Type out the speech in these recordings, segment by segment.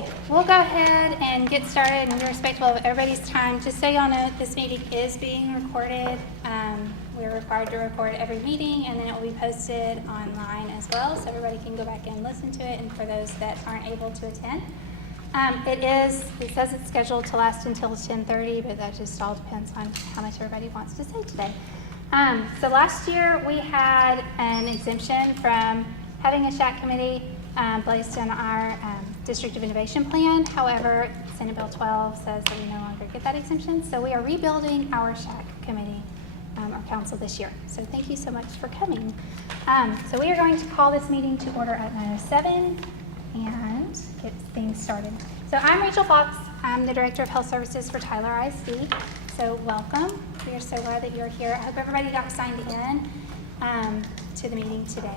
Okay, we'll go ahead and get started and be respectful of everybody's time. Just so y'all know, this meeting is being recorded. We're required to record every meeting, and then it will be posted online as well, so everybody can go back and listen to it, and for those that aren't able to attend. It says it's scheduled to last until 10:30, but that just all depends on how much everybody wants to say today. So last year we had an exemption from having a SHAC committee placed in our District of Innovation Plan. However, Senate Bill 12 says that we no longer get that exemption, so we are rebuilding our SHAC committee, our council this year. So thank you so much for coming. So we are going to call this meeting to order at 9:07 and get things started. So I'm Rachel Fox. I'm the Director of Health Services for Tyler ISD. So welcome. We are so glad that you're here. I hope everybody got signed in to the meeting today.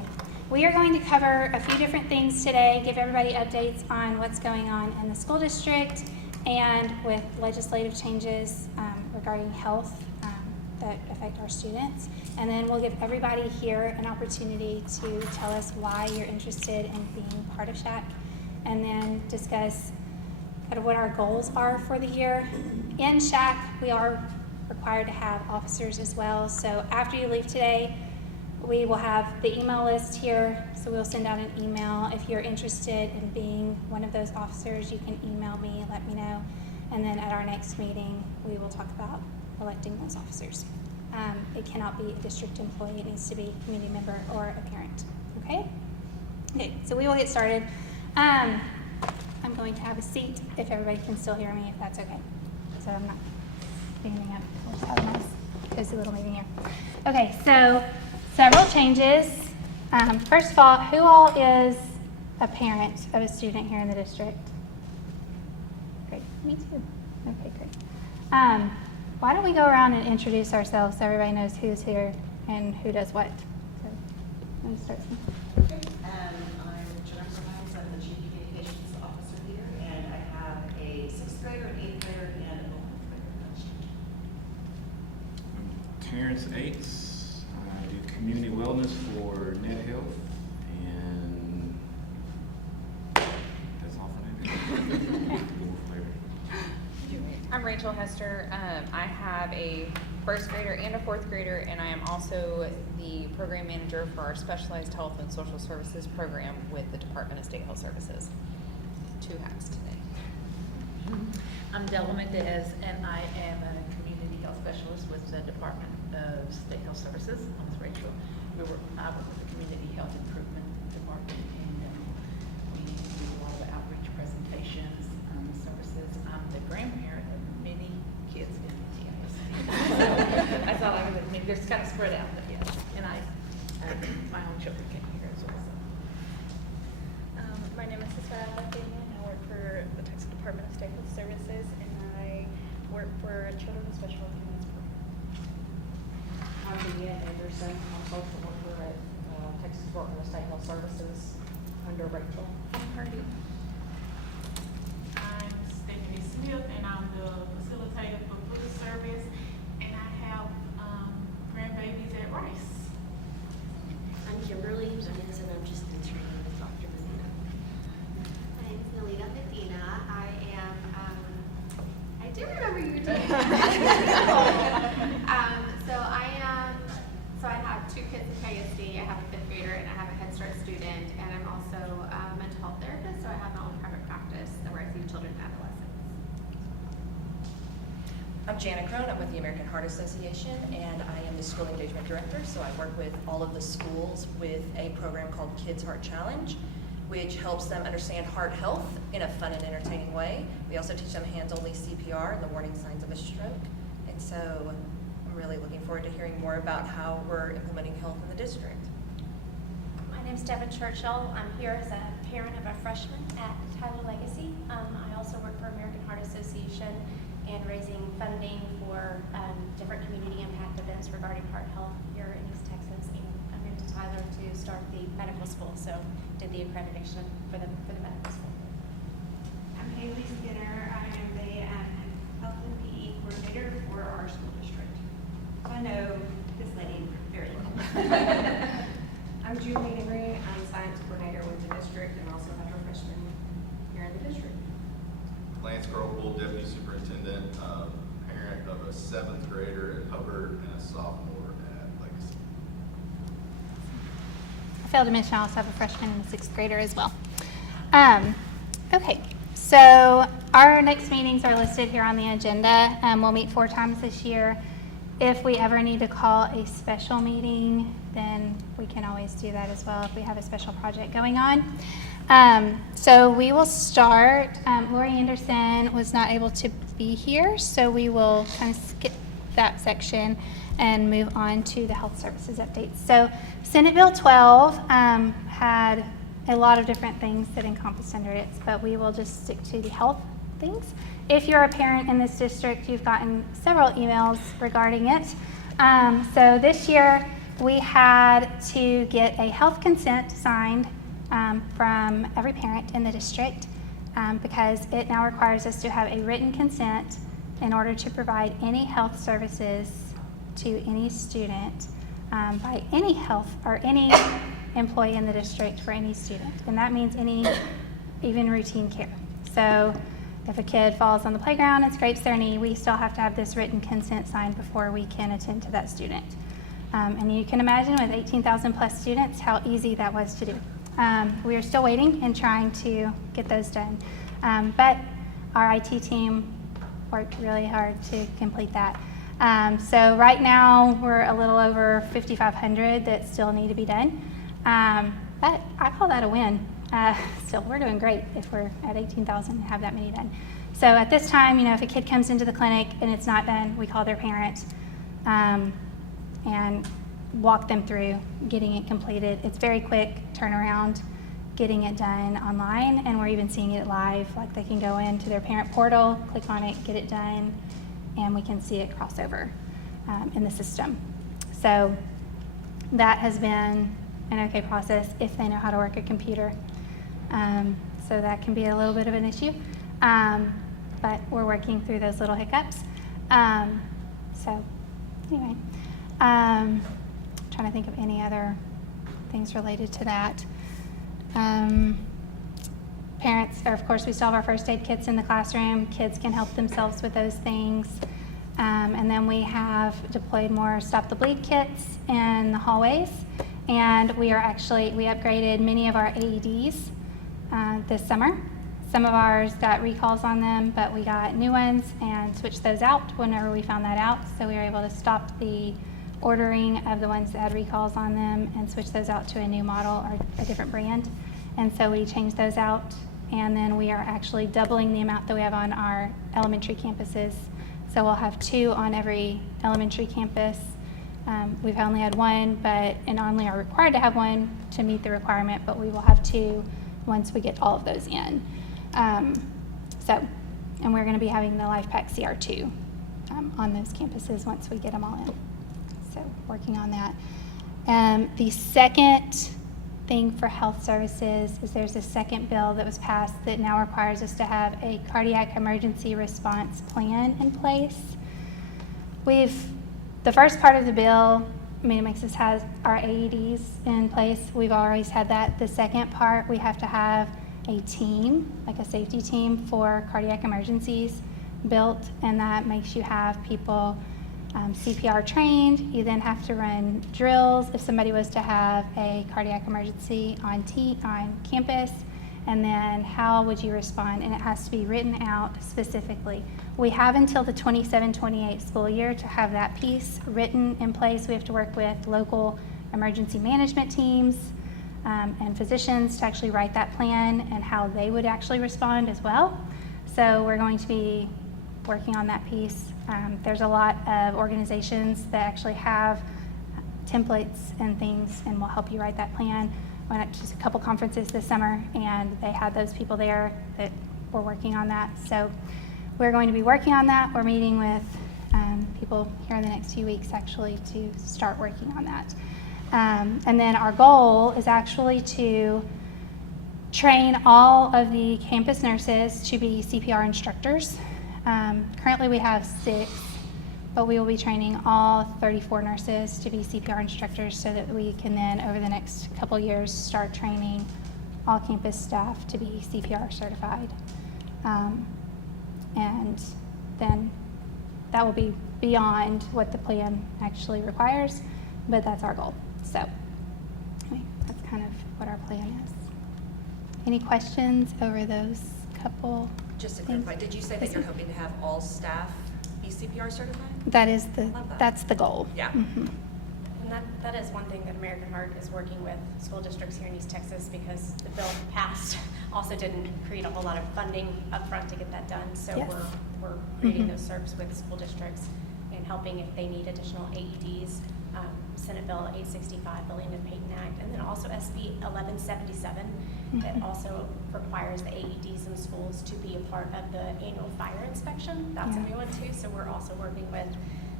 We are going to cover a few different things today, give everybody updates on what's going on in the school district and with legislative changes regarding health that affect our students. And then we'll give everybody here an opportunity to tell us why you're interested in being part of SHAC, and then discuss kind of what our goals are for the year. In SHAC, we are required to have officers as well. So after you leave today, we will have the email list here, so we'll send out an email. If you're interested in being one of those officers, you can email me, let me know, and then at our next meeting, we will talk about electing those officers. It cannot be a district employee, it needs to be a community member or a parent, okay? Okay, so we will get started. I'm going to have a seat if everybody can still hear me, if that's okay. So I'm not standing up, we'll just have a nice, cozy little meeting here. Okay, so several changes. First of all, who all is a parent of a student here in the district? Great, me too. Okay, great. Why don't we go around and introduce ourselves so everybody knows who's here and who does what? So, let me start. Okay. I'm Jennifer Hines. I'm the Chief Communications Officer here, and I have a 6th grader, an 8th grader, and an 11th grader. I'm Terrence Ates. I do community wellness for Net Health, and that's all for now. I'm Rachel Hester. I have a 1st grader and a 4th grader, and I am also the program manager for our Specialized Health and Social Services program with the Department of State Health Services. 2 hats today. I'm Della Mendez, and I am a community health specialist with the Department of State Health Services. I'm with Rachel. I work with the Community Health Improvement Department, and we do a lot of outreach presentations, services. I'm the grandparent of many kids in the TIS. That's all I really mean. They're kind of spread out, but yes. And my own children came here as well. My name is Cecilia Damian. I work for the Texas Department of State Health Services, and I work for Children with Special Needs Program. I'm Deanna Anderson. I'm a social worker at Texas Department of State Health Services under Rachel. Party. I'm Stephanie Smith, and I'm the facilitator for food service, and I have grandbabies at Rice. I'm Kimberly Jimenez, and I'm just interning with Dr. Medina. My name is Nalita Medina. I am, I do remember you doing so I have 2 kids in KSD. I have a 5th grader and I have a Head Start student, and I'm also a mental health therapist, so I have my own private practice where I see children and adolescents. I'm Jana Crone. I'm with the American Heart Association, and I am the school engagement director. So I work with all of the schools with a program called Kids Heart Challenge, which helps them understand heart health in a fun and entertaining way. We also teach them hands-only CPR and the warning signs of a stroke. And so I'm really looking forward to hearing more about how we're implementing health in the district. My name is Devin Churchill. I'm here as a parent of a freshman at Tyler Legacy. I also work for American Heart Association and raising funding for different community impact events regarding heart health here in East Texas. And I moved to Tyler to start the medical school, so did the accreditation for the medical school. I'm Haley Skinner. I am the health and PE coordinator for our school district. I know this lady very well. I'm Julie Henry. I'm science coordinator with the district and also have a freshman here in the district. Lance Gropel, Deputy Superintendent, parent of a 7th grader at Hubbard and a sophomore at Legacy. I failed to mention I also have a freshman and a 6th grader as well. Okay, so our next meetings are listed here on the agenda. We'll meet 4 times this year. If we ever need to call a special meeting, then we can always do that as well if we have a special project going on. So we will start. Lori Anderson was not able to be here, so we will kind of skip that section and move on to the health services updates. So Senate Bill 12 had a lot of different things that encompassed under it, but we will just stick to the health things. If you're a parent in this district, you've gotten several emails regarding it. So this year we had to get a health consent signed from every parent in the district because it now requires us to have a written consent in order to provide any health services to any student by any health or any employee in the district for any student. And that means any, even routine care. So if a kid falls on the playground and scrapes their knee, we still have to have this written consent signed before we can attend to that student. And you can imagine with 18,000 plus students how easy that was to do. We are still waiting and trying to get those done. But our IT team worked really hard to complete that. So right now we're a little over 5,500 that still need to be done. But I call that a win. Still, we're doing great if we're at 18,000 and have that many done. So at this time, if a kid comes into the clinic and it's not done, we call their parent and walk them through getting it completed. It's very quick turnaround, getting it done online, and we're even seeing it live. Like they can go into their parent portal, click on it, get it done, and we can see it cross over in the system. So that has been an okay process if they know how to work a computer. So that can be a little bit of an issue, but we're working through those little hiccups. So anyway, trying to think of any other things related to that. Parents, or of course, we still have our first aid kits in the classroom. Kids can help themselves with those things. And then we have deployed more Stop the Bleed kits in the hallways. And we upgraded many of our AEDs this summer. Some of ours got recalls on them, but we got new ones and switched those out whenever we found that out. So we were able to stop the ordering of the ones that had recalls on them and switch those out to a new model or a different brand. And so we changed those out. And then we are actually doubling the amount that we have on our elementary campuses. So we'll have 2 on every elementary campus. We've only had 1, and only are required to have 1 to meet the requirement, but we will have 2 once we get all of those in. And we're going to be having the LifePak CR2 on those campuses once we get them all in. So working on that. The second thing for health services is there's a second bill that was passed that now requires us to have a cardiac emergency response plan in place. The first part of the bill, makes us have our AEDs in place. We've always had that. The second part, we have to have a team, like a safety team for cardiac emergencies built, and that makes you have people CPR trained. You then have to run drills if somebody was to have a cardiac emergency on campus, and then how would you respond? And it has to be written out specifically. We have until the 27-28 school year to have that piece written in place. We have to work with local emergency management teams and physicians to actually write that plan and how they would actually respond as well. So we're going to be working on that piece. There's a lot of organizations that actually have templates and things and will help you write that plan. I went to just a couple conferences this summer and they had those people there that were working on that. So we're going to be working on that. We're meeting with people here in the next few weeks actually to start working on that. And then our goal is actually to train all of the campus nurses to be CPR instructors. Currently we have 6, but we will be training all 34 nurses to be CPR instructors so that we can then, over the next couple years, start training all campus staff to be CPR certified. And then that will be beyond what the plan actually requires, but that's our goal. So I mean, that's kind of what our plan is. Any questions over those couple? Just to things? clarify, did you say that you're hoping to have all staff be CPR certified? That is Love that. that's the goal. Yeah. Mhm. And that is one thing that American Heart is working with school districts here in East Texas, because the bill passed also didn't create a whole lot of funding upfront to get that done. So Yes. we're creating Mhm. those CERPs with school districts and helping if they need additional AEDs. Senate Bill 865, the Land and Payton Act, and then also SB 1177 that Mhm. also requires the AEDs in schools to be a part of the annual fire inspection. That's Yeah. a new one too. So we're also working with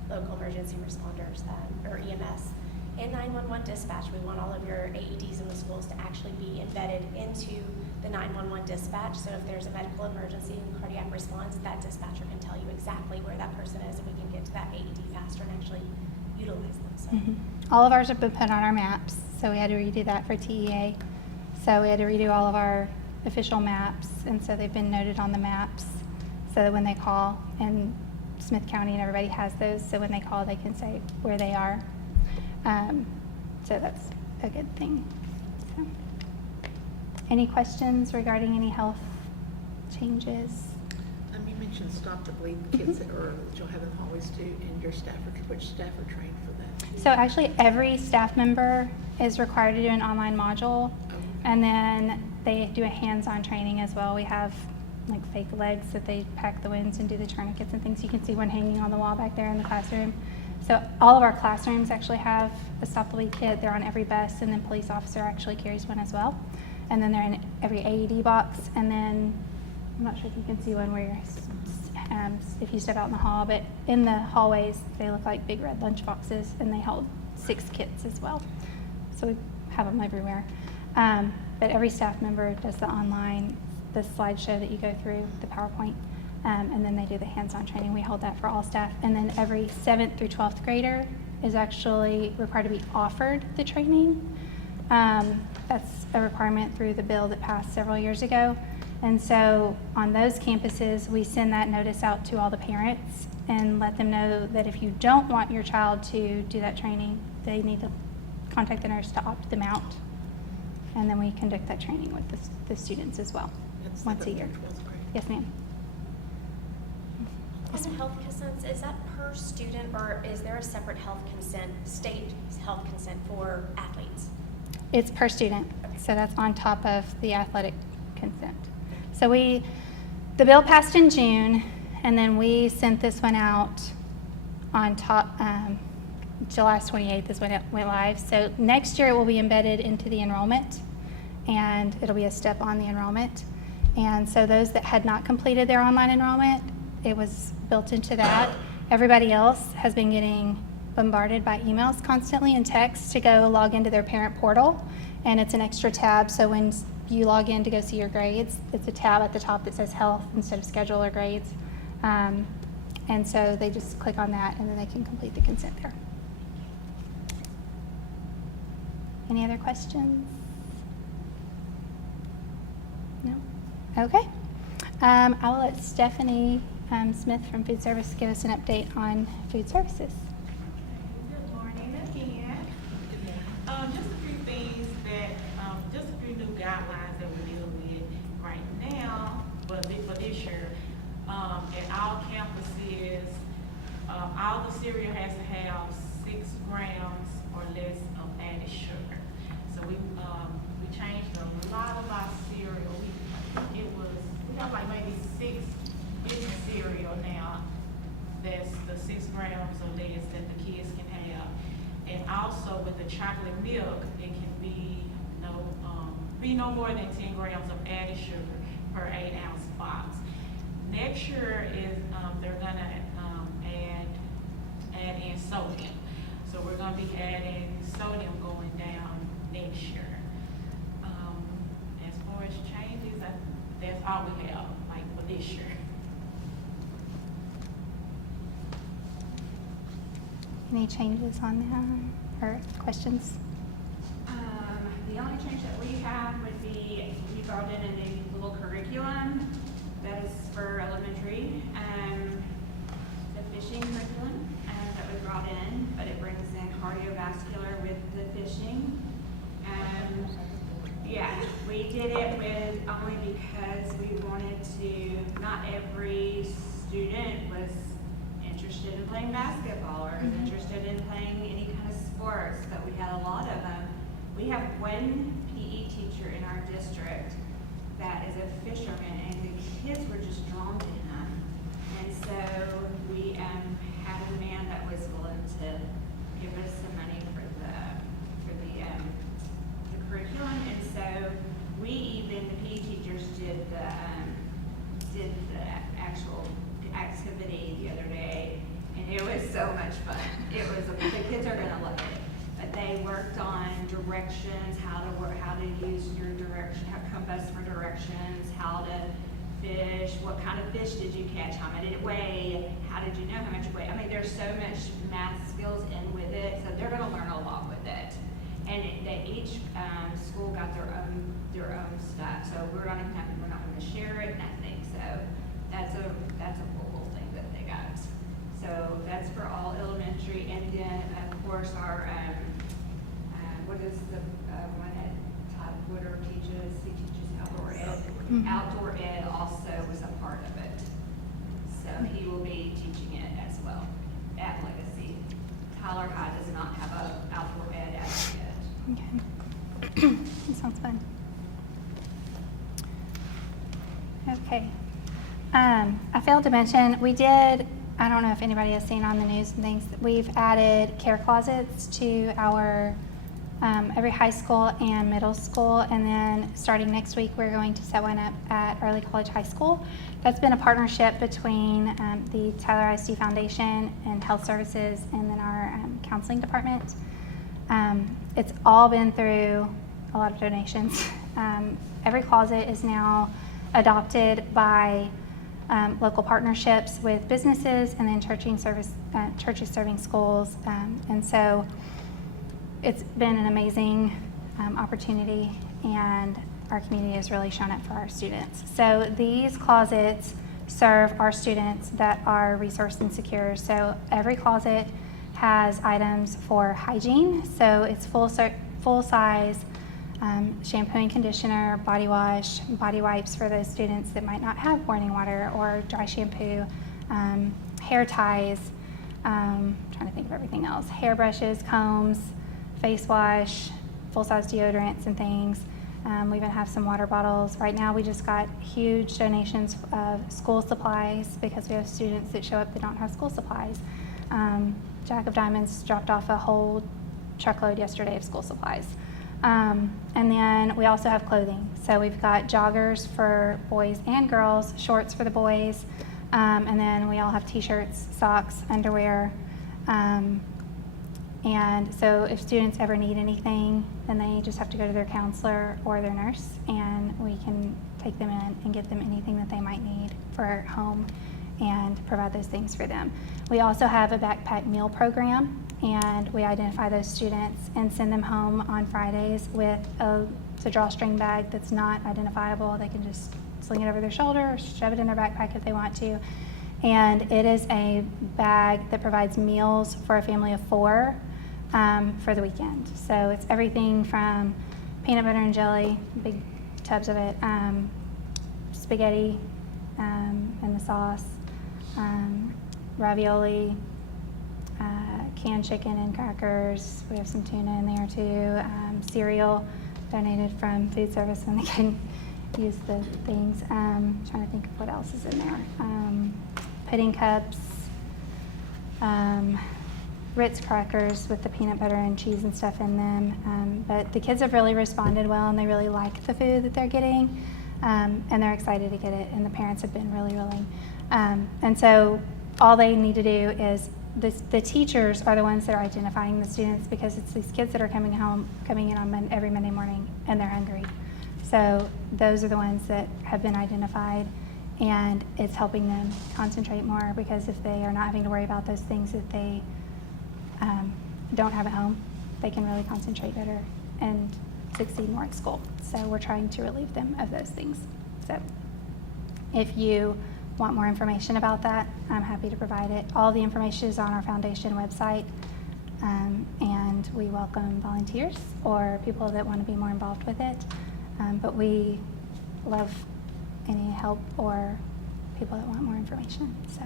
local emergency responders or EMS and 911 dispatch. We want all of your AEDs in the schools to actually be embedded into the 911 dispatch. So if there's a medical emergency and cardiac response, that dispatcher can tell you exactly where that person is, and we can get to that AED faster and actually utilize them. So. Mhm. All of ours have been put on our maps, so we had to redo that for TEA. So we had to redo all of our official maps, and so they've been noted on the maps so that when they call, and Smith County and everybody has those, so when they call, they can say where they are. So that's a good thing. So, any questions regarding any health changes? You mentioned Stop the Bleed kids that you'll have in the hallways too, and your staff, which staff are trained for that? So actually, every staff member is required to do an online module, and then they do a hands-on training as well. We have like fake legs that they pack the wounds and do the tourniquets and things. You can see one hanging on the wall back there in the classroom. So all of our classrooms actually have a Stop the Bleed kit. They're on every bus, and then police officer actually carries one as well. And then they're in every AED box, and then I'm not sure if you can see one where you're, if you step out in the hall, but in the hallways, they look like big red lunch boxes, and they hold 6 kits as well. So we have them everywhere. But every staff member does the online, the slideshow that you go through, the PowerPoint, and then they do the hands-on training. We hold that for all staff. And then every 7th through 12th grader is actually required to be offered the training. That's a requirement through the bill that passed several years ago. And so on those campuses, we send that notice out to all the parents and let them know that if you don't want your child to do that training, they need to contact the nurse to opt them out. And then we conduct that training with the students as well, That's once a 7th year. through 12th grade. Yes, ma'am. On the health consents, is that per student, or is there a separate health consent, state health consent for athletes? It's per student, so that's on top of the athletic consent. So the bill passed in June, and then we sent this one out on top, July 28th is when it went live. So next year it will be embedded into the enrollment, and it'll be a step on the enrollment. And so those that had not completed their online enrollment, it was built into that. Everybody else has been getting bombarded by emails constantly and texts to go log into their parent portal, and it's an extra tab. So when you log in to go see your grades, it's a tab at the top that says health instead of schedule or grades. And so they just click on that, and then they can complete the consent there. Any other questions? No? Okay. I will let Stephanie Smith from Food Service give us an update on food services. Good morning again. Just a few things that, just a few new guidelines that we're dealing with right now, but for this year, at all campuses, all the cereal has to have 6 grams or less of added sugar. So we changed a lot of our cereal. We got like maybe 6 different cereal now that's the 6 grams or less that the kids can have. And also with the chocolate milk, it can be no more than 10 grams of added sugar per 8-ounce box. Next year is they're gonna add in sodium. So we're gonna be adding sodium going down next year. As far as changes, that's all we have, like for this year. Any changes on that or questions? The only change that we have would be we brought in a new little curriculum that is for elementary probably because we wanted to, not every student was interested in playing basketball or is interested in playing any kind of sports, but we had a lot of them. We have one PE teacher in our district that is a fisherman, and the kids were just drawn to him. And so we had a man that was willing to give us some money for the curriculum, and so we even, the PE teachers did the actual activity the other day, and it was so much fun. It was, the kids are gonna love it. But they worked on directions, how to use your direction, how compass for directions, how to fish, what kind of fish did you catch, how much did it weigh, how did you know how much it weighed? I mean, there's so much math skills in with it, so they're gonna learn a lot with it. And each school got their own stuff, so we're not gonna share it, nothing. So that's a cool thing that they got. So that's for all elementary, and then of course our what is the one that Todd Woodard teaches? He teaches outdoor ed. Outdoor ed also was a part of it, so he will be teaching it as well at Legacy. Tyler High does not have a outdoor ed as of yet. Okay. That sounds fun. Okay. I failed to mention, we did, I don't know if anybody has seen on the news and things, we've added care closets to our every high school and middle school, and then starting next week we're going to set one up at Early College High School. That's been a partnership between the Tyler ISD Foundation and Health Services and then our counseling department. It's all been through a lot of donations. Every closet is now adopted by local partnerships with businesses and then churches serving schools, and so it's been an amazing opportunity, and our community has really shown up for our students. So these closets serve our students that are resource insecure. So every closet has items for hygiene. So it's full size shampoo and conditioner, body wash, body wipes for those students that might not have boiling water, or dry shampoo, hair ties, trying to think of everything else, hairbrushes, combs, face wash, full-size deodorants and things. We even have some water bottles. Right now we just got huge donations of school supplies because we have students that show up that don't have school supplies. Jack of Diamonds dropped off a whole truckload yesterday of school supplies. And then we also have clothing. So we've got joggers for boys and girls, shorts for the boys, and then we all have t-shirts, socks, underwear. And so if students ever need anything, then they just have to go to their counselor or their nurse, and we can take them in and get them anything that they might need for home and provide those things for them. We also have a backpack meal program, and we identify those students and send them home on Fridays with a drawstring bag that's not identifiable. They can just sling it over their shoulder or shove it in their backpack if they want to. And it is a bag that provides meals for a family of 4 for the weekend. So it's everything from peanut butter and jelly, big tubs of it, spaghetti and the sauce, ravioli, canned chicken and crackers. We have some tuna in there too. Cereal donated from food service when they can use the things. Trying to think of what else is in there. Pudding cups, Ritz crackers with the peanut butter and cheese and stuff in them. But the kids have really responded well, and they really like the food that they're getting, and they're excited to get it, and the parents have been really willing. And so all they need to do is, the teachers are the ones that are identifying the students, because it's these kids that are coming in on every Monday morning, and they're hungry. So those are the ones that have been identified, and it's helping them concentrate more, because if they are not having to worry about those things that they don't have at home, they can really concentrate better and succeed more at school. So we're trying to relieve them of those things. So if you want more information about that, I'm happy to provide it. All the information is on our foundation website, and we welcome volunteers or people that want to be more involved with it. But we love any help or people that want more information. So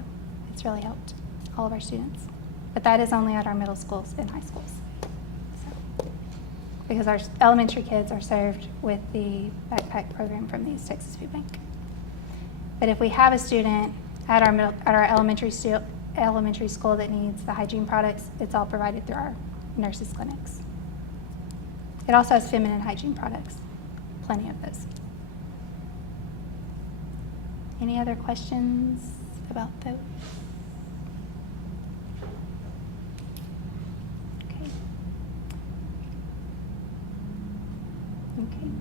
it's really helped all of our students. But that is only at our middle schools and high schools. So, because our elementary kids are served with the backpack program from the East Texas Food Bank. But if we have a student at our elementary school that needs the hygiene products, it's all provided through our nurses' clinics. It also has feminine hygiene products, plenty of those. Any other questions about those? Okay. Okay.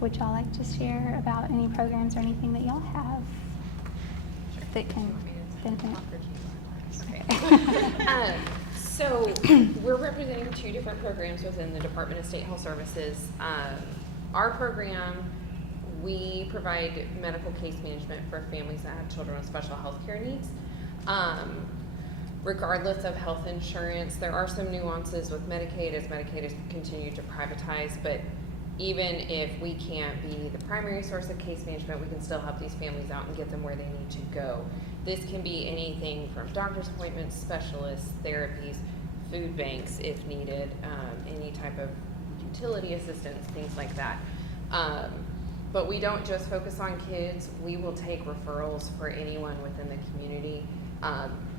Would y'all like to share about any programs or anything that y'all have that can benefit? Okay. So we're representing 2 different programs within the Department of State Health Services. Our program, we provide medical case management for families that have children with special health care needs. Regardless of health insurance, there are some nuances with Medicaid as Medicaid has continued to privatize, but even if we can't be the primary source of case management, we can still help these families out and get them where they need to go. This can be anything from doctor's appointments, specialists, therapies, food banks if needed, any type of utility assistance, things like that. But we don't just focus on kids. We will take referrals for anyone within the community.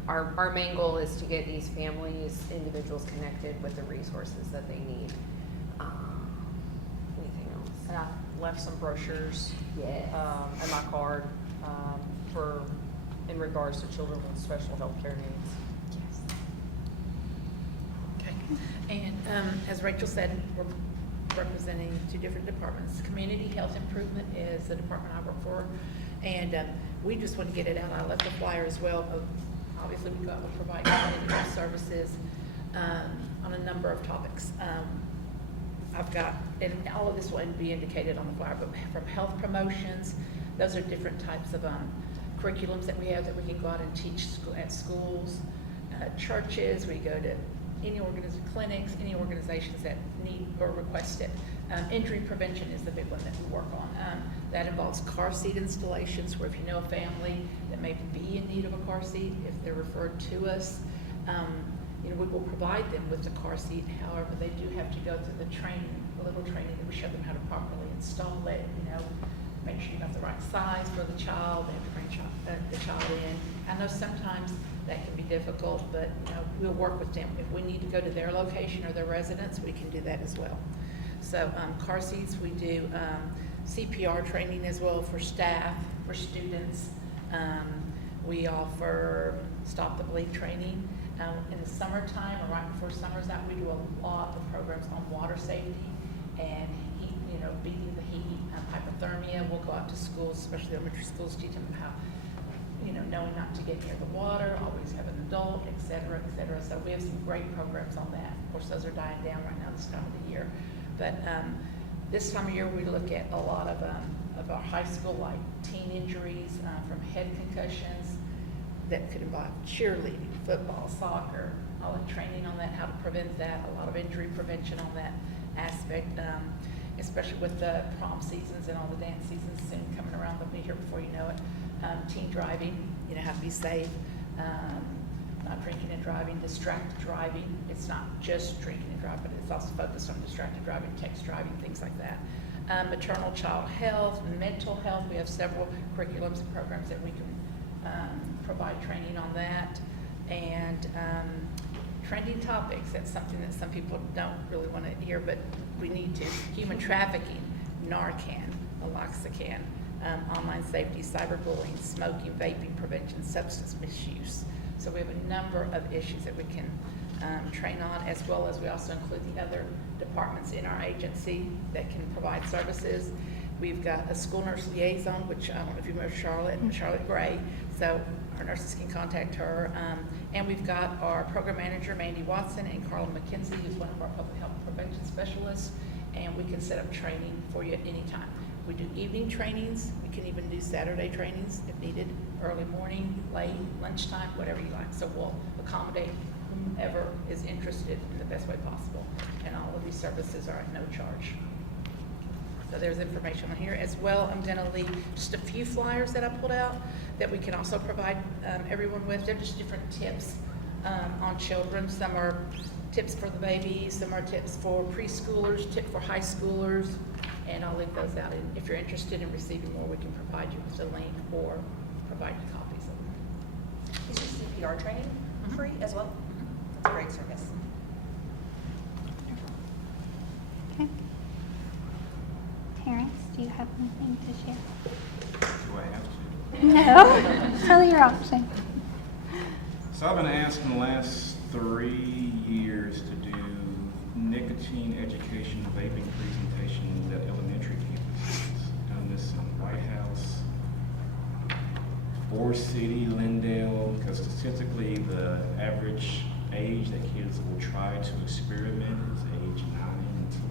Our main goal is to get these families, individuals connected with the resources that they need. Anything else? And I left some brochures. Yes. And my card, in regards to children with special health care needs. Okay, and as Rachel said, we're representing 2 different departments. Community Health Improvement is the department I work for, and we just want to get it out. I left a flyer as well. Obviously, we provide community health services on a number of topics. I've got, and all of this will be indicated on the flyer, but from health promotions, those are different types of curriculums that we have that we can go out and teach at schools, churches. We go to any clinics, any organizations that need or request it. Injury prevention is the big one that we work on. That involves car seat installations, where if you know a family that may be in need of a car seat, if they're referred to us, we will provide them with the car seat. However, they do have to go through the training, a little training that we show them how to properly install it, make sure you have the right size for the child. They have to bring the child in. I know sometimes that can be difficult, but we'll work with them. If we need to go to their location or their residence, we can do that as well. So car seats, we do CPR training as well for staff, for students. We offer stop the bleed training. In the summertime, or right before summer's out, we do a lot of programs on water safety and heat, beating the heat, hypothermia. We'll go out to schools, especially elementary schools, teach them how, knowing not to get near the water, always have an adult, et cetera, et cetera. So we have some great programs on that. Of course, those are dying down right now this time of the year. But this time of year, we look at a lot of our high school, like teen injuries from head concussions that could involve cheerleading, football, soccer, all the training on that, how to prevent that, a lot of injury prevention on that aspect, especially with the prom seasons and all the dance seasons soon coming around. They'll be here before you know it. Teen driving, how to be safe, not drinking and driving, distracted driving. It's not just drinking and driving, but it's also focused on distracted driving, text driving, things like that. Maternal child health, mental health. We have several curriculums and programs that we can provide training on that. And trending topics, that's something that some people don't really want to hear, but we need to. Human trafficking, Narcan, Naloxone, online safety, cyberbullying, smoking, vaping prevention, substance misuse. So we have a number of issues that we can train on, as well as we also include the other departments in our agency that can provide services. We've got a school nurse liaison, which I don't know if you remember Charlotte Gray, so our nurses can contact her. And we've got our program manager, Mandy Watson, and Carla McKenzie, who's one of our public health prevention specialists, and we can set up training for you at any time. We do evening trainings. We can even do Saturday trainings if needed, early morning, late, lunchtime, whatever you like. So we'll accommodate whomever is interested in the best way possible. And all of these services are at no charge. So there's information on here as well. I'm gonna leave just a few flyers that I pulled out that we can also provide everyone with. They're just different tips on children. Some are tips for the babies, some are tips for preschoolers, tip for high schoolers, and I'll leave those out. And if you're interested in receiving more, we can provide you with a link or provide you copies of them. Is your CPR training free as well? That's a great service. Okay. Terrence, do you have anything to share? Do I have to? No, tell your option. So I've been asked in the last 3 years to do nicotine education vaping presentations at elementary campuses. Done this in White House, Forest City, Lindale, because statistically the average age that kids will try to experiment is age 9 and 10.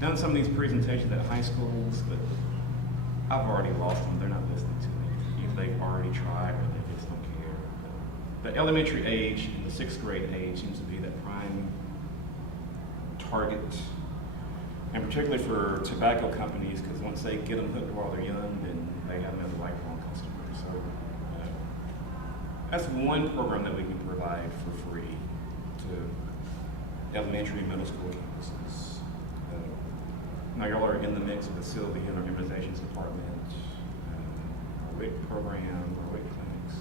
Done some of these presentations at high schools, but I've already lost them. They're not listening to me. Either they've already tried or they just don't care. The elementary age and the 6th grade age seems to be that prime target, and particularly for tobacco companies, because once they get them hooked while they're young, then they have another lifelong customer. So that's one program that we can provide for free to elementary and middle school campuses. Now y'all are in the mix of the Sylvia and our immunizations department, our WIC program, our WIC clinics.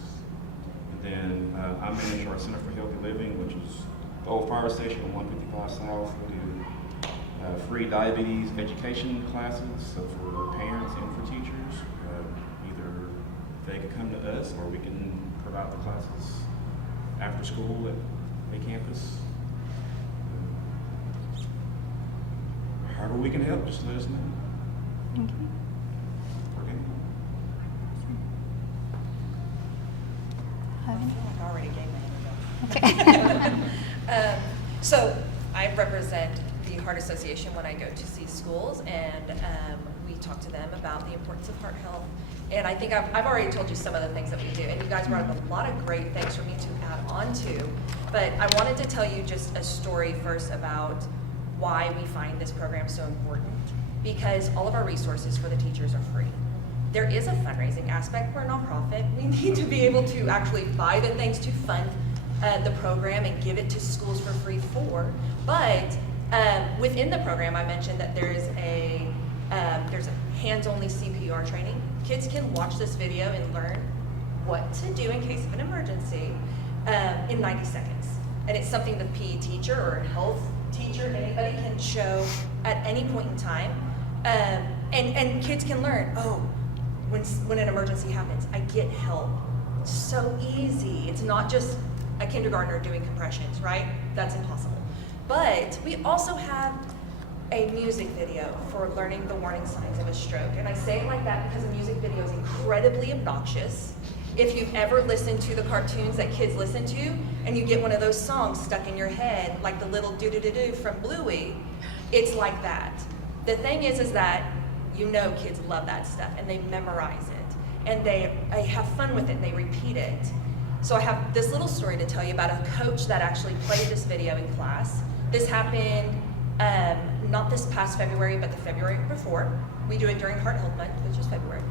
And then I manage our Center for Healthy Living, which is the old fire station on 155 South. We do free diabetes education classes, so for parents and for teachers. Either they can come to us or we can provide the classes after school at a campus. However we can help, just let us know. Okay. Okay. I feel like I already gave my info. Okay. So I represent the Heart Association when I go to see schools, and we talk to them about the importance of heart health. And I think I've already told you some of the things that we do, and you guys brought up a lot of great things for me to add on to. But I wanted to tell you just a story first about why we find this program so important, because all of our resources for the teachers are free. There is a fundraising aspect. We're a nonprofit. We need to be able to actually buy the things to fund the program and give it to schools for free but within the program, I mentioned that there's a hands-only CPR training. Kids can watch this video and learn what to do in case of an emergency in 90 seconds. And it's something the PE teacher or health teacher, anybody can show at any point in time. And kids can learn, oh, when an emergency happens, I get help. It's so easy. It's not just a kindergartner doing compressions, right? That's impossible. But we also have a music video for learning the warning signs of a stroke. And I say it like that because a music video is incredibly obnoxious. If you've ever listened to the cartoons that kids listen to, and you get one of those songs stuck in your head, like the little do-do-do-do from Bluey, it's like that. The thing is that you know kids love that stuff, and they memorize it, and they have fun with it, and they repeat it. So I have this little story to tell you about a coach that actually played this video in class. This happened not this past February, but the February before. We do it during Heart Health Month, which is February.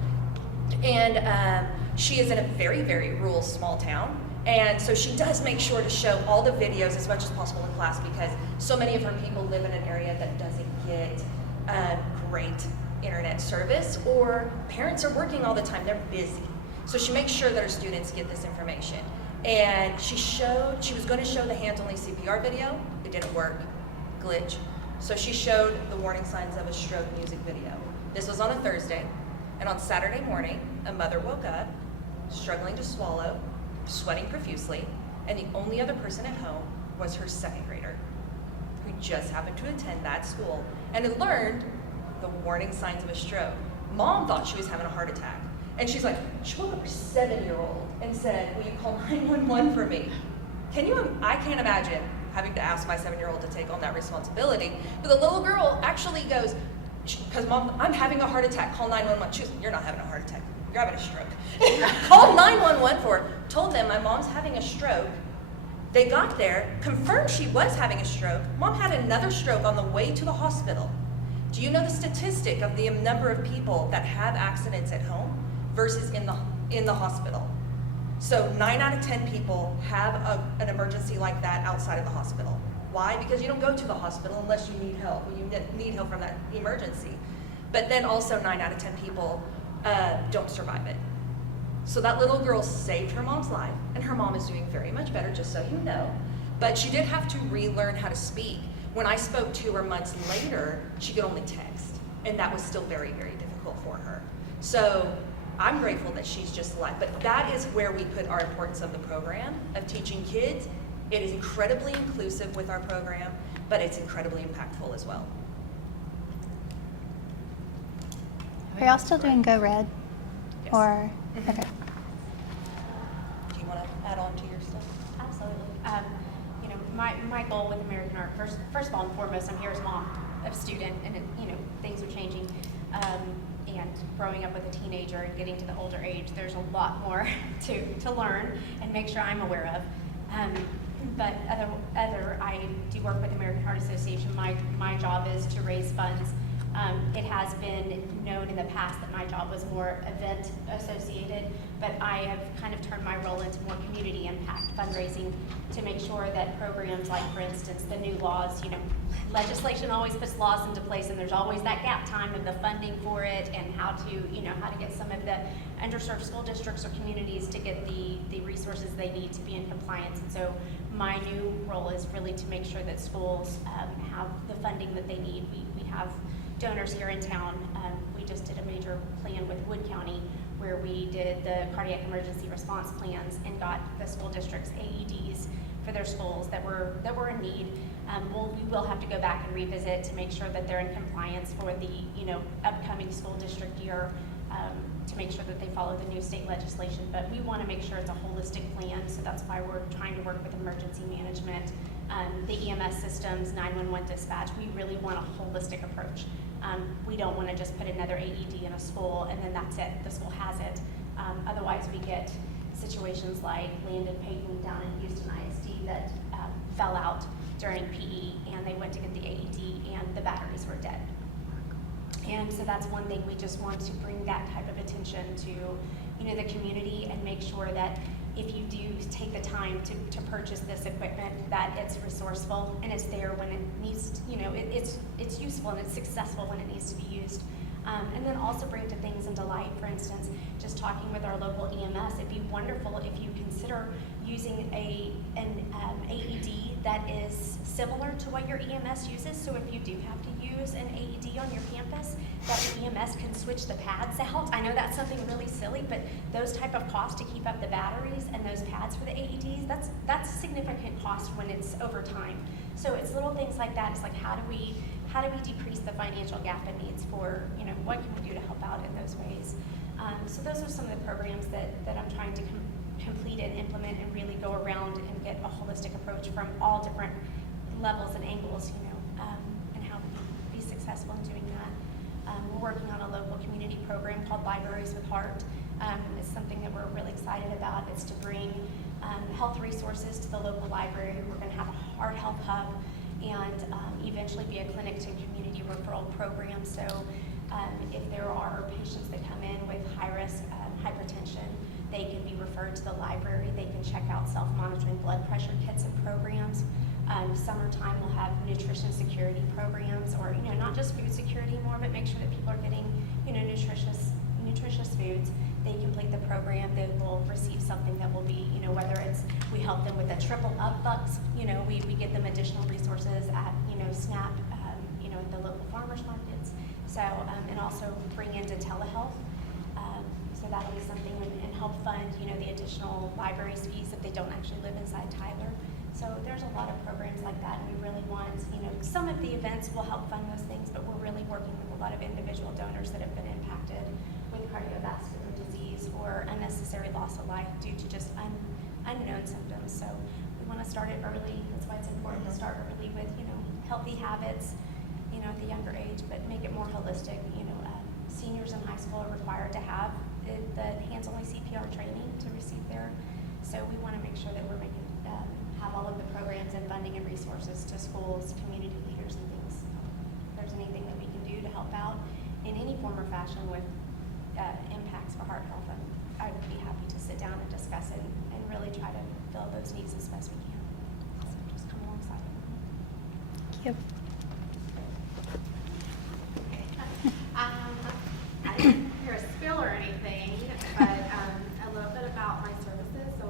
And she is in a very, very rural small town. And so she does make sure to show all the videos as much as possible in class, because so many of her people live in an area that doesn't get great internet service, or parents are working all the time, they're busy. So she makes sure that her students get this information. And she was going to show the hands-only CPR video. It didn't work, glitch. So she showed the warning signs of a stroke music video. This was on a Thursday, and on Saturday morning, a mother woke up, struggling to swallow, sweating profusely, and the only other person at home was her 2nd grader, who just happened to attend that school and had learned the warning signs of a stroke. Mom thought she was having a heart attack. And she's like, she woke up her 7-year-old and said, will you call 911 for me? I can't imagine having to ask my 7-year-old to take on that responsibility. But the little girl actually goes, because Mom, I'm having a heart attack, call 911. She goes, you're not having a heart attack, you're having a stroke. Called 911 for her, told them my mom's having a stroke. They got there, confirmed she was having a stroke. Mom had another stroke on the way to the hospital. Do you know the statistic of the number of people that have accidents at home versus in the hospital? So 9 out of 10 people have an emergency like that outside of the hospital. Why? Because you don't go to the hospital unless you need help, when you need help from that emergency. But then also 9 out of 10 people don't survive it. So that little girl saved her mom's life, and her mom is doing very much better, just so you know. But she did have to relearn how to speak. When I spoke to her months later, she could only text, and that was still very, very difficult for her. So I'm grateful that she's just alive. But that is where we put our importance of the program, of teaching kids. It is incredibly inclusive with our program, but it's incredibly impactful as well. Are y'all still doing Go Red? Yes. Or, Mhm. okay. Do you want to add on to your stuff? Absolutely. You know, my goal with American Art, first of all and foremost, I'm here as mom of student, and you know, things are changing. And growing up with a teenager and getting to the older age, there's a lot more to learn and make sure I'm aware of. But I do work with American Heart Association. My job is to raise funds. It has been known in the past that my job was more event associated, but I have kind of turned my role into more community impact fundraising to make sure that programs like, for instance, the new laws, you know, legislation always puts laws into place, and there's always that gap time of the funding for it and how to get some of the underserved school districts or communities to get the resources they need to be in compliance. And so my new role is really to make sure that schools have the funding that they need. We have donors here in town. We just did a major plan with Wood County where we did the cardiac emergency response plans and got the school districts AEDs for their schools that were in need. We will have to go back and revisit to make sure that they're in compliance for the upcoming school district year, to make sure that they follow the new state legislation. But we want to make sure it's a holistic plan, so that's why we're trying to work with emergency management, the EMS systems, 911 dispatch. We really want a holistic approach. We don't want to just put another AED in a school and then that's it, the school has it. Otherwise we get situations like Landon Payton down in Houston ISD that fell out during PE, and they went to get the AED and the batteries were dead. And so that's one thing, we just want to bring that type of attention to the community and make sure that if you do take the time to purchase this equipment, that it's resourceful and it's there when it needs, it's useful and it's successful when it needs to be used. And then also bring to things into light. For instance, just talking with our local EMS, it'd be wonderful if you consider using an AED that is similar to what your EMS uses. So if you do have to use an AED on your campus, that your EMS can switch the pads out. I know that's something really silly, but those type of costs to keep up the batteries and those pads for the AEDs, that's significant cost when it's over time. So it's little things like that. It's like, how do we decrease the financial gap it needs for, what can we do to help out in those ways? So those are some of the programs that I'm trying to complete and implement and really go around and get a holistic approach from all different levels and angles, and how we can be successful in doing that. We're working on a local community program called Libraries with Heart. It's something that we're really excited about. It's to bring health resources to the local library. We're going to have a heart health hub and eventually be a clinic to community referral program. So if there are patients that come in with high-risk hypertension, they can be referred to the library. They can check out self-monitoring blood pressure kits and programs. Summertime we'll have nutrition security programs, or not just food security more, but make sure that people are getting nutritious foods. They complete the program, they will receive something that will be, whether it's we help them with the triple up bucks, we give them additional resources at SNAP, at the local farmers markets. So and also bring into telehealth. So that'll be something, and help fund the additional libraries fees if they don't actually live inside Tyler. So there's a lot of programs like that, and we really want, some of the events will help fund those things, but we're really working with a lot of individual donors that have been impacted with cardiovascular disease or unnecessary loss of life due to just unknown symptoms. So we want to start it early. That's why it's important to start early with, healthy habits, at the younger age, but make it more holistic. Seniors in high school are required to have the hands-only CPR training to receive their. So we want to make sure that we're making have all of the programs and funding and resources to schools, community leaders, and things. If there's anything that we can do do to help out in any form or fashion with impacts for heart health, I would be happy to sit down and discuss it and really try to fill those needs as best we can. So just come alongside them. Thank you. I didn't hear a spill or anything, but a little bit about my services. So,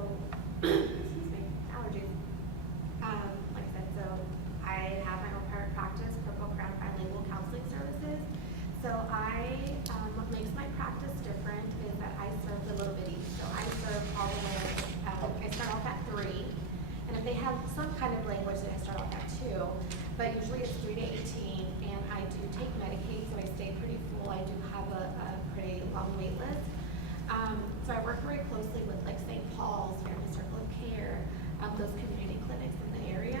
excuse me, allergies. Like I said, so I have my own private practice, Purple Crown Bilingual Counseling Services. So what makes my practice different is that I serve the little bitties. So I serve all the way, I start off at 3. And if they have some kind of language, then I start off at 2. But usually it's 3 to 18, and I do take Medicaid, so I stay pretty full. I do have a pretty long wait list. So I work very closely with like St. Paul's, Family Circle of Care, those community clinics in the area.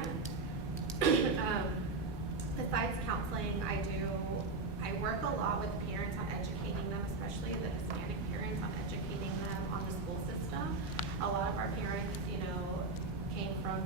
Besides counseling, I work a lot with parents on educating them, especially the Hispanic parents, on educating them on the school system. A lot of our parents, came from,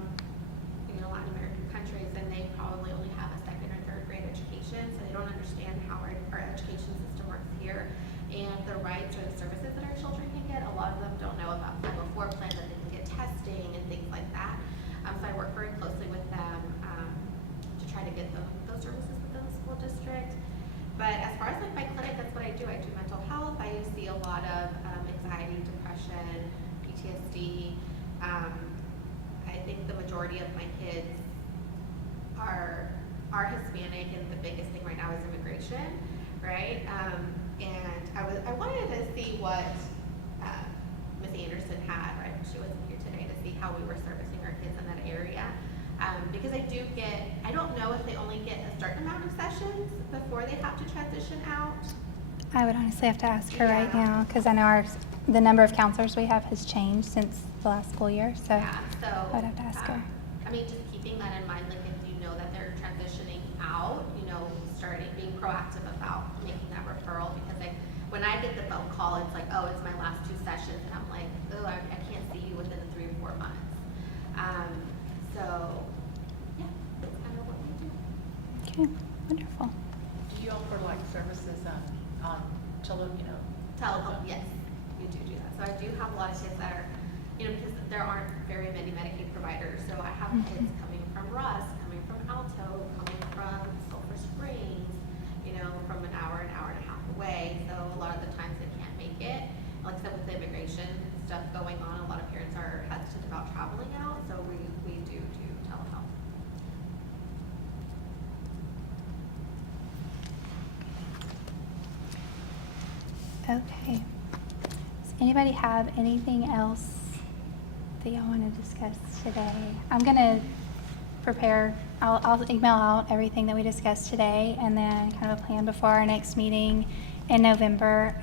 Latin American countries, and they probably only have a 2nd or 3rd grade education, so they don't understand how our education system works here and the rights or the services that our children can get. A lot of them don't know about 504 plan, that they can get testing and things like that. So I work very closely with them to try to get those services within the school district. But as far as like my clinic, that's what I do. I do mental health. I see a lot of anxiety, depression, PTSD. I think the majority of my kids are Hispanic, and the biggest thing right now is immigration, right? And I wanted to see what Ms. Anderson had, right? She wasn't here today, to see how we were servicing our kids in that area. Because I don't know if they only get a certain amount of sessions before they have to transition out. I would honestly have to ask her right Yeah. now, because I know the number of counselors we have has changed since the last school year, so Yeah, so I would have to ask her. just keeping that in mind, like if you know that they're transitioning out, starting being proactive about making that referral, because when I get the phone call, it's like, oh, it's my last 2 sessions, and I'm like, oh, I can't see you within 3 or 4 months. So yeah, that's kind of what we do. Okay, wonderful. Do you offer like services on Telephone, yes, you do that. So I do have a lot of kids that are, because there aren't very many Medicaid providers. So I have kids coming from Russ, coming from Alto, coming from Sulphur Springs, from an hour and a half away. So a lot of the times they can't make it. Like I said, with the immigration stuff going on, a lot of parents are hesitant about traveling out. So we do telehealth. Okay. Does anybody have anything else that y'all want to discuss today? I'm going to prepare, I'll email out everything that we discussed today, and then kind of a plan before our next meeting in November.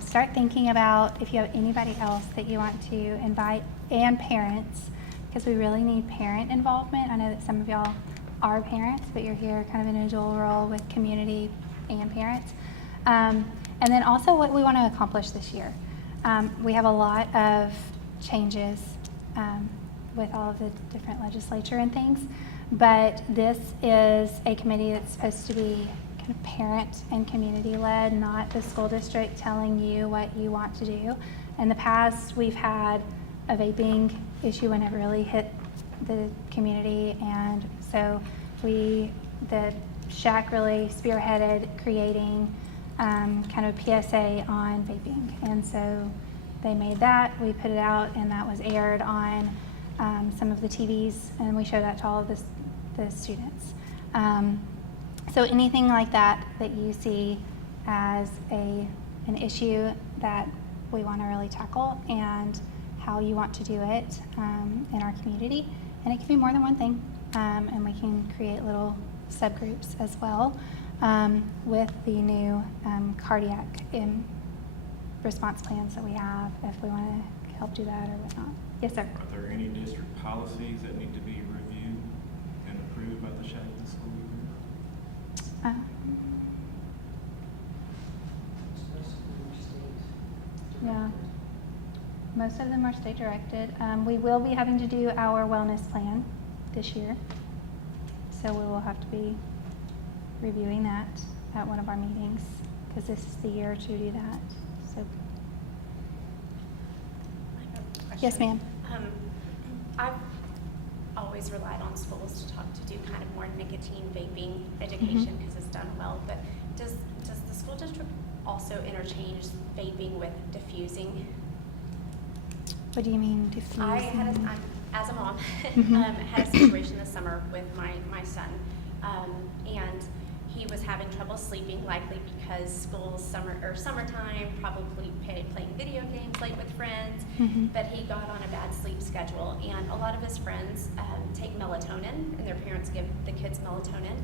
Start thinking about if you have anybody else that you want to invite, and parents, because we really need parent involvement. I know that some of y'all are parents, but you're here kind of in a dual role with community and parents. And then also what we want to accomplish this year. We have a lot of changes with all of the different legislature and things, but this is a committee that's supposed to be kind of parent and community led, not the school district telling you what you want to do. In the past, we've had a vaping issue when it really hit the community, and so the SHAC really spearheaded creating kind of a PSA on vaping, and so they made that, we put it out, and that was aired on some of the TVs, and we showed that to all of the students. So anything like that you see as an issue that we want to really tackle, and how you want to do it in our community, and it can be more than one thing, and we can create little subgroups as well. With the new cardiac response plans that we have, if we want to help do that or whatnot. Yes, sir. Are there any district policies that need to be reviewed and approved by the SHAC this school year? Yeah, most of them are state directed. We will be having to do our wellness plan this year, so we will have to be reviewing that. at one of our meetings, because this is the year to do that, so. I have a question. Yes, ma'am. I've always relied on schools to do kind of more nicotine vaping education because it's done well, but does the school district also interchange vaping with diffusing? What do you mean diffusing? As a mom, Mhm. had a situation this summer with my son, and he was having trouble sleeping, likely because school's summertime, probably playing video games late with friends, Mhm. but he got on a bad sleep schedule, and a lot of his friends take melatonin, and their parents give the kids melatonin.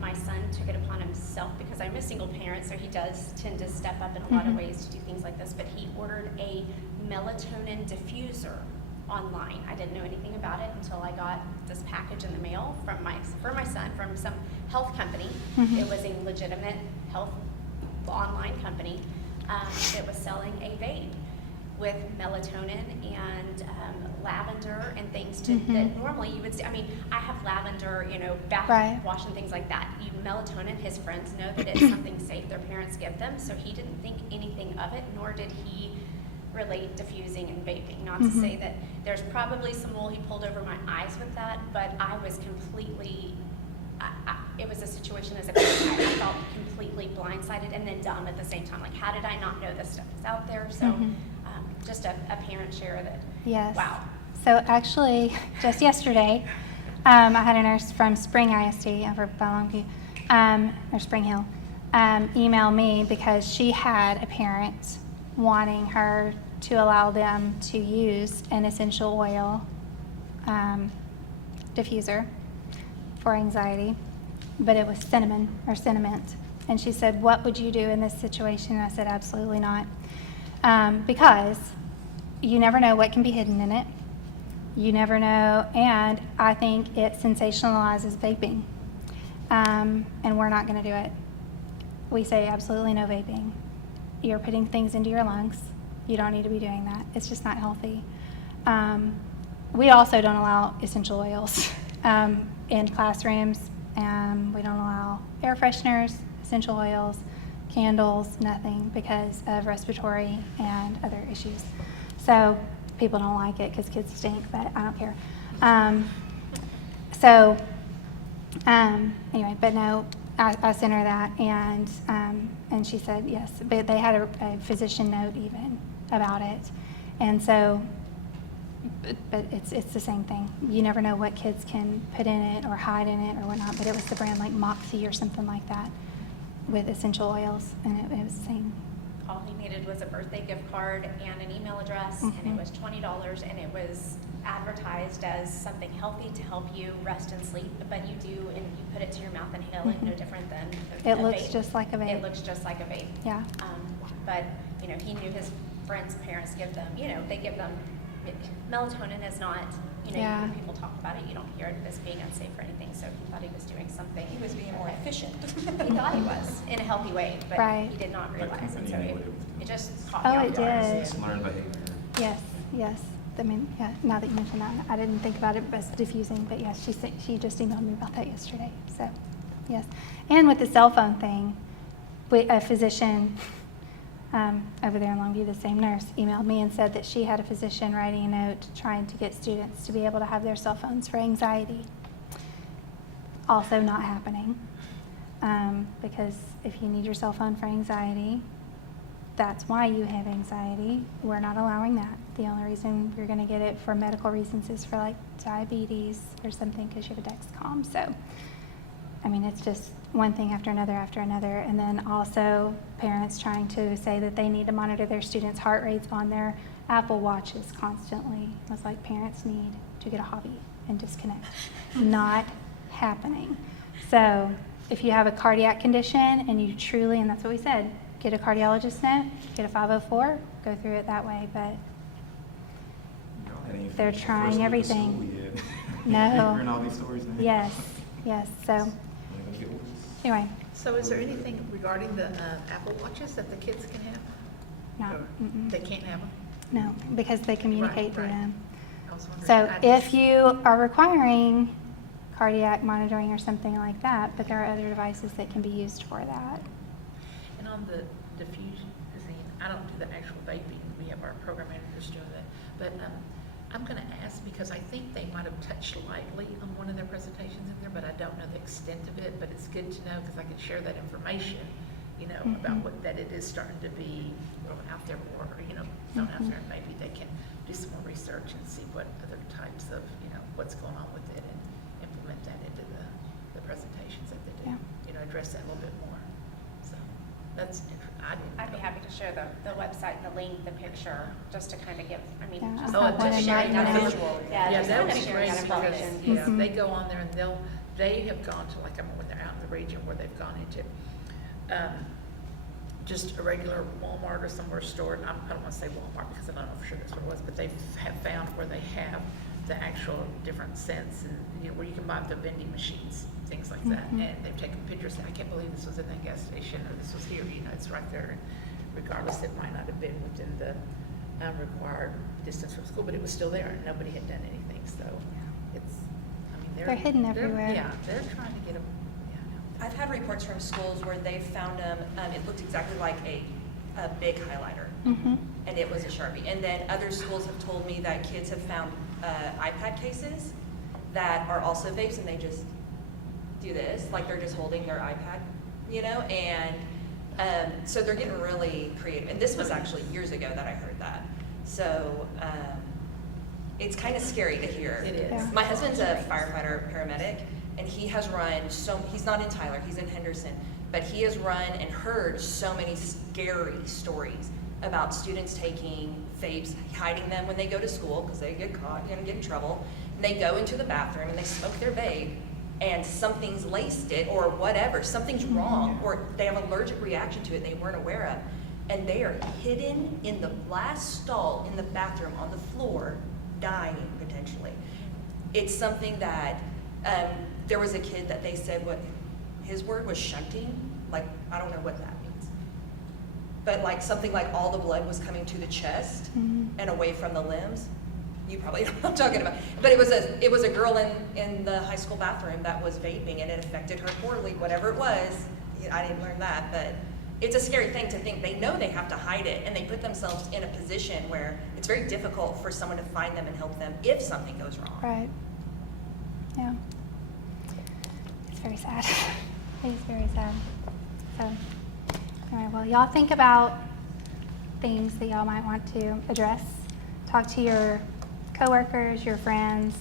My son took it upon himself, because I'm a single parent, so he does tend to step up in a lot of Mhm. ways to do things like this, but he ordered a melatonin diffuser online. I didn't know anything about it until I got this package in the mail for my son from some health company. Mhm. It was a legitimate health online company that was selling a vape with melatonin and lavender and things that normally you would see. I mean, I have lavender, bath Right. wash and things like that. Melatonin, his friends know that it's something safe their parents give them, so he didn't think anything of it, nor did he relate diffusing and vaping. Not to Mhm. say that there's probably some wool he pulled over my eyes with that, but I was completely, it was a situation as a parent, I felt completely blindsided and then dumb at the same time. Like, how did I not know this stuff was out there? So Mhm. just a parent share that, Yes. wow. So actually, just yesterday, I had a nurse from Spring ISD over by Longview, or Spring Hill, email me because she had a parent wanting her to allow them to use an essential oil diffuser for anxiety, but it was cinnamon or cinnamint. And she said, "What would you do in this situation?" And I said, "Absolutely not." Because you never know what can be hidden in it. You never know, and I think it sensationalizes vaping. And we're not going to do it. We say absolutely no vaping. You're putting things into your lungs. You don't need to be doing that. It's just not healthy. We also don't allow essential oils in classrooms. We don't allow air fresheners, essential oils, candles, nothing, because of respiratory and other issues. So people don't like it because kids stink, but I don't care. Anyway, but no, I sent her that, and she said yes. But they had a physician note even about it, and so, but it's the same thing. You never know what kids can put in it or hide in it or whatnot. But it was the brand like Moxie or something like that with essential oils, and it was the same. All he needed was a birthday gift card and an email address, and it was $20, and it was advertised as something healthy to help you rest and sleep, but you do, and you put it to your mouth and inhale it, no different than It a looks vape. just like a vape. It looks just like a vape. Yeah. But, he knew his friends' parents give them, they give them, melatonin is not, you Yeah. hear people talk about it, you don't hear it as being unsafe or anything, so he thought he was doing something. He was being more efficient. He thought he was, in a healthy way, but Right. he did not That realize, and company so knew it what it was doing. just caught Oh, me off it guard. did. It's learned behavior. Yes, yes. I mean, yeah, now that you mention that, I didn't think about it as diffusing, but yes, she just emailed me about that yesterday, so, yes. And with the cell phone thing, a physician over there in Longview, the same nurse, emailed me and said that she had a physician writing a note trying to get students to be able to have their cell phones for anxiety. Also not happening, because if you need your cell phone for anxiety, that's why you have anxiety. We're not allowing that. The only reason you're going to get it for medical reasons is for like diabetes or something because you have a Dexcom. So, I mean, it's just one thing after another, and then also parents trying to say that they need to monitor their students' heart rates on their Apple Watches constantly. It's like parents need to get a hobby and disconnect. Not happening. So, if you have a cardiac condition and you truly, and that's what we said, get a cardiologist note, get a 504, go through it that way, but Y'all hadn't even they're finished the trying first week of everything. school yet. No. You're hearing all these stories now? yes, so, Ain't gonna get worse. anyway, So is there anything regarding the Apple Watches that the kids can have? no, Or They can't have them? no, because they communicate through right. them. I was wondering. So I if just- you are requiring cardiac monitoring or something like that, but there are other devices that can be used for that. And on the diffusion, I don't do the actual vaping, we have our program managers doing that, but I'm gonna ask, because I think they might have touched lightly on one of their presentations in there, but I don't know the extent of it, but it's good to know, because I can share that information, you know, about what, that it is starting to be out there more, you know, thrown out there, and maybe they can do some more research and see what other types of, you know, what's going on with it, and implement that into the presentations that they do, you know, address that a little bit more. So that's interesting. I'd be happy to share the website, the link, the picture, just to kind of give, I mean, Yeah, just I'll have one in sharing my that email. visual. Yeah, just that kind would of be sharing great, that because, information. they go on there and they have gone to, like, I mean, when they're out in the region where they've gone into, just a regular Walmart or somewhere store, and I don't wanna say Walmart because I don't know for sure that's what it was, but they have found where they have the actual different scents, and, you know, where you can buy the vending machines, things like that, and they've taken pictures, saying, I can't believe this was in that gas station, or this was here, you know, it's right there, and regardless, it might not have been within the required distance from school, but it was still there, and nobody had done anything, so it's, I mean, They're hidden everywhere. Yeah, they're trying to get them, I've had reports from schools where they found them, it looked exactly like a big highlighter, and it was a Sharpie. And then other schools have told me that kids have found iPad cases that are also vapes, and they just do this, like they're just holding their iPad, you know, and so they're getting really creative. And this was actually years ago that I heard that. So it's kind of scary to hear. It is. Yeah. My husband's a firefighter paramedic, and he has run he's not in Tyler, he's in Henderson, but he has run and heard so many scary stories about students taking vapes, hiding them when they go to school because they get caught, get in trouble. And they go into the bathroom and they smoke their vape, and something's laced it or whatever, something's wrong, or they have an allergic reaction to it they weren't aware of. And they are hidden in the last stall in the bathroom on the floor, dying potentially. It's something that, there was a kid that they said what his word was shunting, like, I don't know what that means. But like something like all the blood was coming to the chest and away from the limbs. You probably know what I'm talking about. But it was a girl in the high school bathroom that was vaping, and it affected her poorly, whatever it was. I didn't learn that, but it's a scary thing to think. They know they have to hide it, and they put themselves in a position where it's very difficult for someone to find them and help them if something goes wrong. Right. Yeah. It's very sad. It is very sad. So, all right, well, y'all think about things that y'all might want to address. Talk to your coworkers, your friends,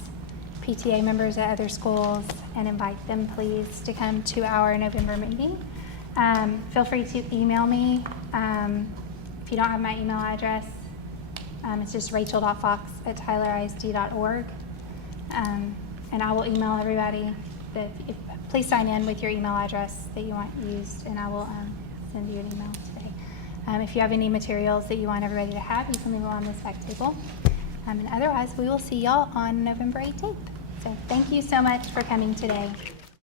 PTA members at other schools, and invite them, please, to come to our November meeting. Feel free to email me. If you don't have my email address, it's just rachel.fox@tylerisd.org. And I will email everybody that please sign in with your email address that you want used, and I will send you an email today. If you have any materials that you want everybody to have, you can leave them on this back table. And otherwise, we will see y'all on November 18th. So thank you so much for coming today.